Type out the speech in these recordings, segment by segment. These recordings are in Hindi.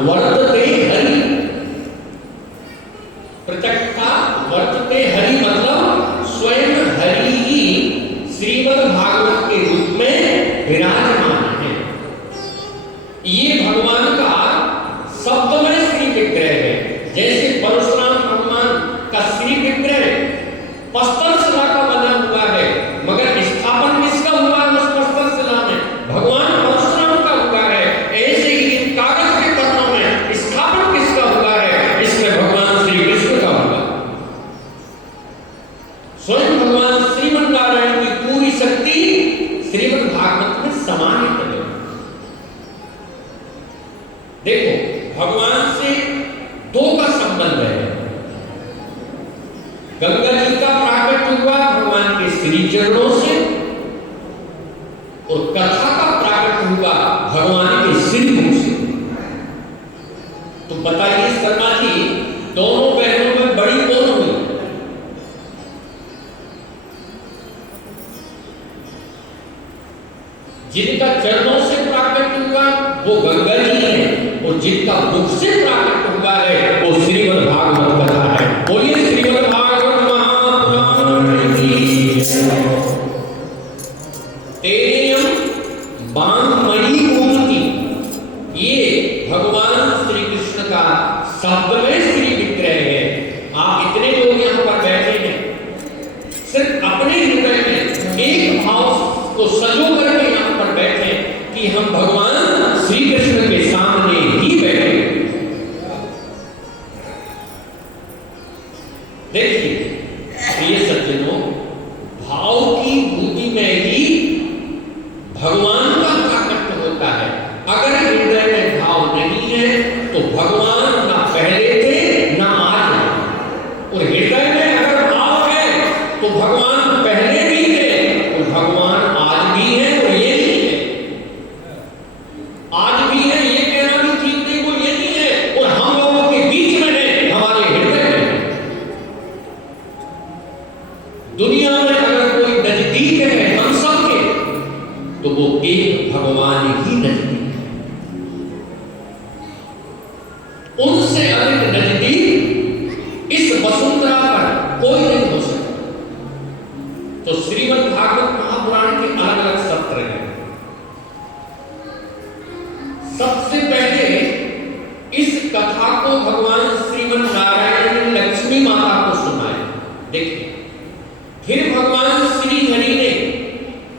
वर्तते हरि। पृथक्ता वर्तते हरि मतलब स्वयं हरि ही श्रीमद् भागवत के रूप में विराजमान है। ये भगवान का शब्दमय श्री विग्रह है। जैसे परशुराम भगवान का श्री विग्रह पत्थर शिला का बना हुआ है, मगर स्थापन किसका हुआ है उस पत्थर शिला में? भगवान परशुराम का हुआ है। ऐसे ही इन कागज के पन्नों में स्थापन किसका हुआ है? इसमें भगवान श्री कृष्ण का हुआ। स्वयं भगवान श्रीमन्नारायण की पूरी शक्ति श्रीमद् भागवत में समाहित है। देखो भगवान से दो का संबंध है। गंगा जी का प्राकट्य हुआ भगवान के श्री चरणों से, और कथा का प्राकट्य हुआ भगवान के श्री मुख से। तो बताइए शर्मा जी, दोनों बहनों में बड़ी कौन हुई? जिनका चरणों से प्राकट्य हुआ वो गंगा जी है, और जिनका मुख से प्राकट्य हुआ है वो श्रीमद् भागवत कथा है। बोलिए श्रीमद् भागवत महापुराण की। तेयम बांधमयी मूर्ति, ये भगवान श्री कृष्ण का शब्दमय श्री विग्रह है। आप इतने लोग यहाँ पर बैठे हैं, सिर्फ अपने हृदय में एक भाव को सजो करके यहाँ पर बैठे कि हम भगवान श्री कृष्ण के सामने ही बैठे। देखिए प्रिय सज्जनों, भाव की बुद्धि में ही भगवान का प्राकट्य होता है। अगर हृदय में भाव नहीं है तो भगवान ना पहले थे ना आज है। और हृदय में अगर भाव है तो भगवान पहले भी थे और भगवान आज भी है और ये नहीं है। आज भी है ये कहना भी ठीक नहीं, वो ये नहीं है। और हम लोगों के बीच में है, हमारे हृदय में है। दुनिया में अगर कोई नजदीक है हम सबके, तो वो एक भगवान ही नजदीक है। उनसे अधिक नजदीक इस वसुंधरा पर कोई नहीं हो सकता। तो श्रीमद् भागवत महापुराण के अलग अलग सत्र हैं। सबसे पहले इस कथा को भगवान श्रीमन्नारायण ने लक्ष्मी माता को सुनाया। देखिए, फिर भगवान श्री हरि ने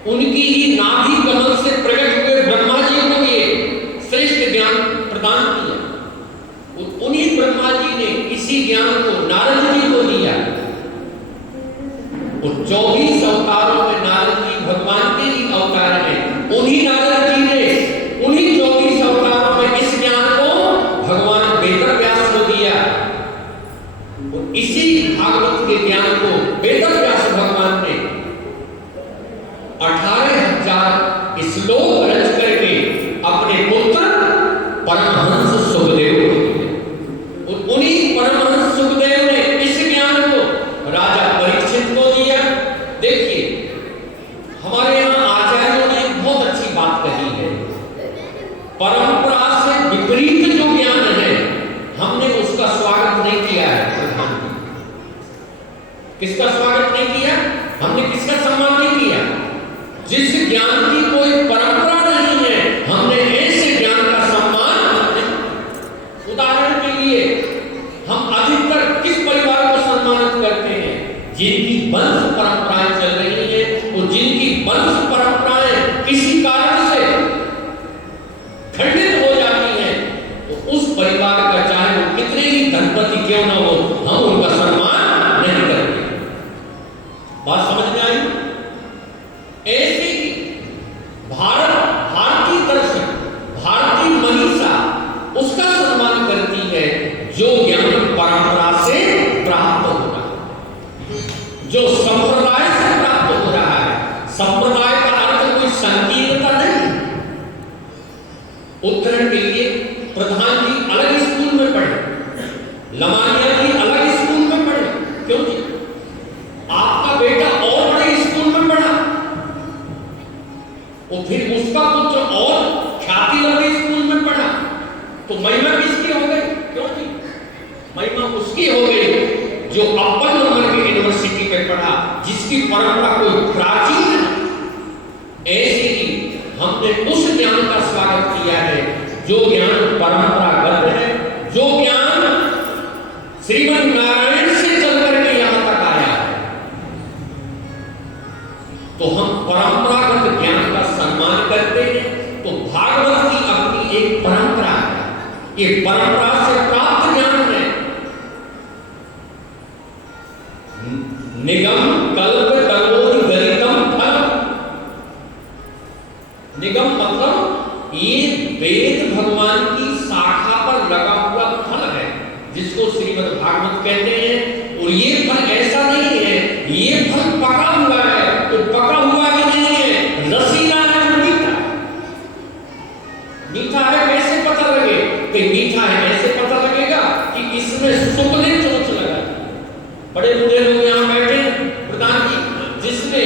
उनकी ही नाभि कमल से प्रकट हुए ब्रह्मा जी को ये श्रेष्ठ ज्ञान प्रदान किया। उन्हीं ब्रह्मा जी ने इसी ज्ञान को नारद जी को दिया। और 24 अवतारों में नारद जी भगवान के ही अवतार हैं। उन्हीं नारद जी ने उन्हीं 24 अवतारों में इस ज्ञान को भगवान वेदव्यास को दिया। और इसी भागवत के ज्ञान को वेदव्यास भगवान ने 18,000 श्लोक रच करके अपने पुत्र परमहंस सुखदेव को दिए। और उन्हीं परमहंस सुखदेव ने इस ज्ञान को राजा परीक्षित को दिया। देखिए, हमारे यहाँ आचार्यों ने बहुत अच्छी बात कही है। परंपरा से विपरीत जो ज्ञान है, हमने उसका स्वागत नहीं किया है। किसका स्वागत नहीं किया? हमने किसका सम्मान नहीं किया? जिस ज्ञान की कोई परंपरा नहीं है, हमने ऐसे ज्ञान का सम्मान नहीं। उदाहरण के लिए हम अधिकतर किस परिवार को सम्मानित करते हैं? जिनकी वंश परंपराएं चल रही हैं, और जिनकी वंश परंपराएं किसी कारण से खंडित हो जाती हैं, तो उस परिवार का चाहे वो कितने ही धनपति क्यों ना हो, हम उनका सम्मान नहीं करते। बात समझ में आई? ऐसे ही भारतीय दर्शन, भारतीय मनीषा उसका सम्मान करती है जो ज्ञान परंपरा से प्राप्त हो रहा है, जो संप्रदाय से प्राप्त हो रहा है। संप्रदाय का अर्थ कोई संकीर्णता नहीं। उदाहरण के लिए प्रधान जी अलग स्कूल में पढ़े, लमानिया जी अलग स्कूल में पढ़े, क्योंकि आपका बेटा और बड़े स्कूल में पढ़ा, और फिर उसका पुत्र और ख्याति वाले स्कूल में पढ़ा, तो महिमा किस जो अव्वल नंबर की यूनिवर्सिटी में पढ़ा, जिसकी परंपरा कोई प्राचीन है, ऐसे ही हमने उस ज्ञान का स्वागत किया है जो ज्ञान परंपरागत है, जो ज्ञान श्रीमद् नारायण से चल करके यहां तक आया है। तो हम परंपरागत ज्ञान का सम्मान करते हैं। तो भागवत की अपनी एक परंपरा है, ये परंपरा से प्राप्त ज्ञान है। निगम कल्प तरोर गरितम फल। निगम मतलब ये वेद भगवान की शाखा पर लगा हुआ फल है, जिसको श्रीमद् भागवत कहते हैं। और ये फल ऐसा नहीं है, ये फल पका हुआ है। तो पका हुआ भी नहीं है, रसीला है, मीठा। मीठा है कैसे पता लगे कि मीठा है? ऐसे पता लगेगा कि इसमें सुपने चोंच लगा। बड़े बूढ़े लोग यहाँ बैठे प्रधान जी, जिसने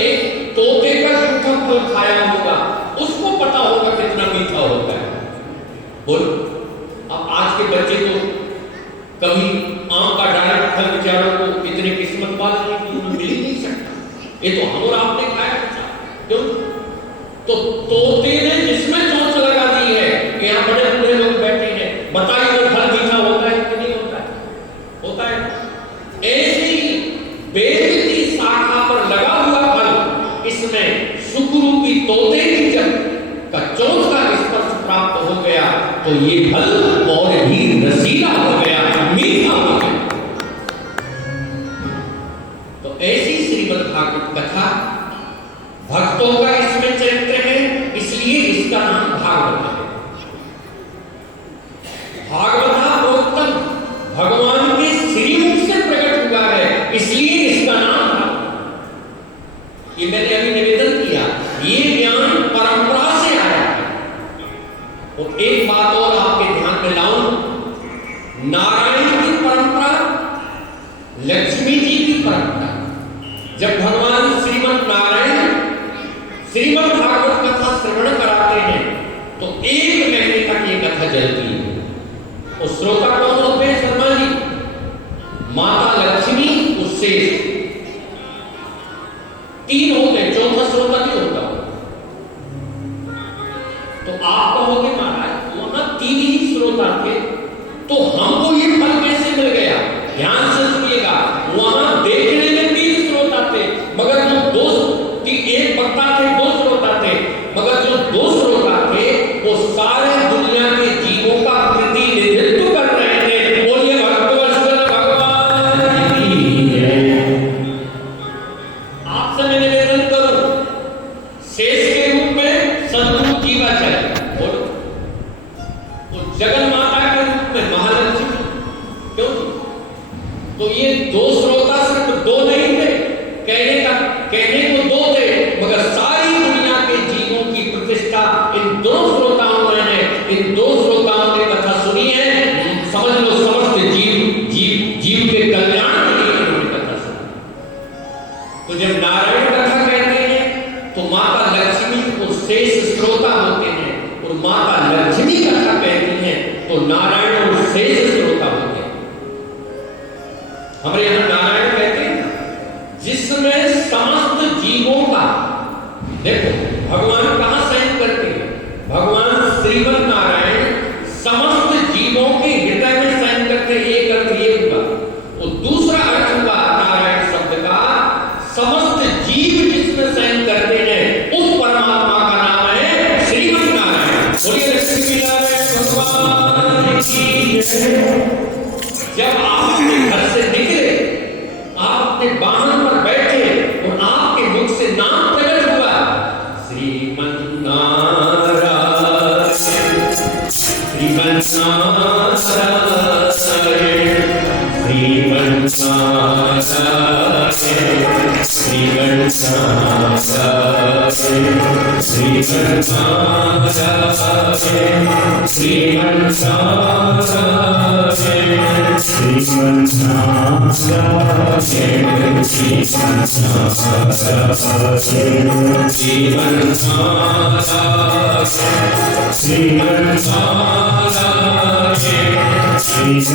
तोते का जूठा फल खाया होगा उसको पता होगा कितना मीठा होता है। बोल, अब आज के बच्चे तो कभी आम का डायरेक्ट फल बेचारों को इतने किस्मत वाले हैं कि उन्हें मिल ही नहीं सकता। ये तो हम और आपने खाया था, क्यों? तो तोते ने जिसमें चोंच लगा दी है कि यहाँ बड़े बूढ़े लोग बैठे हैं, बताइए वो फल मीठा होता है कि नहीं होता है? होता है। ऐसे ही वेद की शाखा पर लगा हुआ फल, इसमें सुखरूपी तोते की जब का चोंच का स्पर्श प्राप्त हो गया तो ये फल और भी रसीला हो गया, मीठा हो गया। तो ऐसी श्रीमद् भागवत कथा, भक्तों का इसमें चरित्र है, इसलिए इसका नाम भागवत है। भागवता प्रोक्तम, भगवान के श्रीमुख से प्रकट हुआ है, इसलिए इसका नाम भागवत। ये मैंने अभी निवेदन किया, ये ज्ञान परंपरा से आया है। और एक बात और आपके ध्यान में लाऊं, नारायण की परंपरा, लक्ष्मी जी की परंपरा। जब भगवान श्रीमद् नारायण श्रीमद् भागवत कथा श्रवण कराते हैं तो 1 महीने तक ये कथा चलती है। और श्रोता कौन होते हैं शर्मा जी? माता लक्ष्मी, उससे 3 होते हैं, चौथा श्रोता नहीं होता। तो आप कहोगे महाराज वहां 3 ही श्रोता थे, तो हमको ये फल कैसे मिल गया? ध्यान से सुनिएगा, वहां देखने में 3 श्रोता थे, मगर जो 1 वक्ता थे, 2 श्रोता थे, मगर जो 2 श्रोता थे वो सारे दुनिया के जीवों का प्रतिनिधित्व कर रहे थे। बोलिए भक्तवत्सल भगवान की जय। आपसे मैं निवेदन करूं, शेष के रूप में संतु जीवाचार्य, और जगन माता के रूप में महालक्ष्मी। क्यों? तो ये 2 श्रोता सिर्फ 2 नहीं थे, कहने को 2 थे, मगर सारी दुनिया के जीवों की प्रतिष्ठा इन 2 श्रोताओं में है। इन 2 श्रोताओं ने कथा सुनी है, समझ लो समस्त जीव के कल्याण के लिए उन्होंने कथा सुनी। तो जब नारायण कथा कहते हैं तो माता लक्ष्मी को शेष श्रोता होते हैं, और माता लक्ष्मी कथा कहती हैं तो नारायण और शेष श्रोता होते हैं। हमारे यहाँ नारायण कहते हैं जिसमें समस्त जीवों का, देखो भगवान कहां शयन करते हैं? भगवान श्रीमद् नारायण समस्त जीवों के हृदय में शयन करते हैं। एक अर्थ ये हुआ। और दूसरा अर्थ हुआ नारायण शब्द का, समस्त जीव जिसमें शयन करते हैं उस परमात्मा का नाम है श्रीमद् नारायण। बोलिए लक्ष्मी नारायण भगवान की जय। जब आप अपने घर से निकले, आप अपने वाहन पर बैठे और आपके मुख से नाम प्रकट हुआ, श्रीमद् नारायण, श्रीमद् नारायण, श्रीमद् नारायण, श्रीमद् नारायण, श्रीमद् नारायण, श्रीमद् नारायण, श्रीमद् नारायण, श्रीमद् नारायण, Shri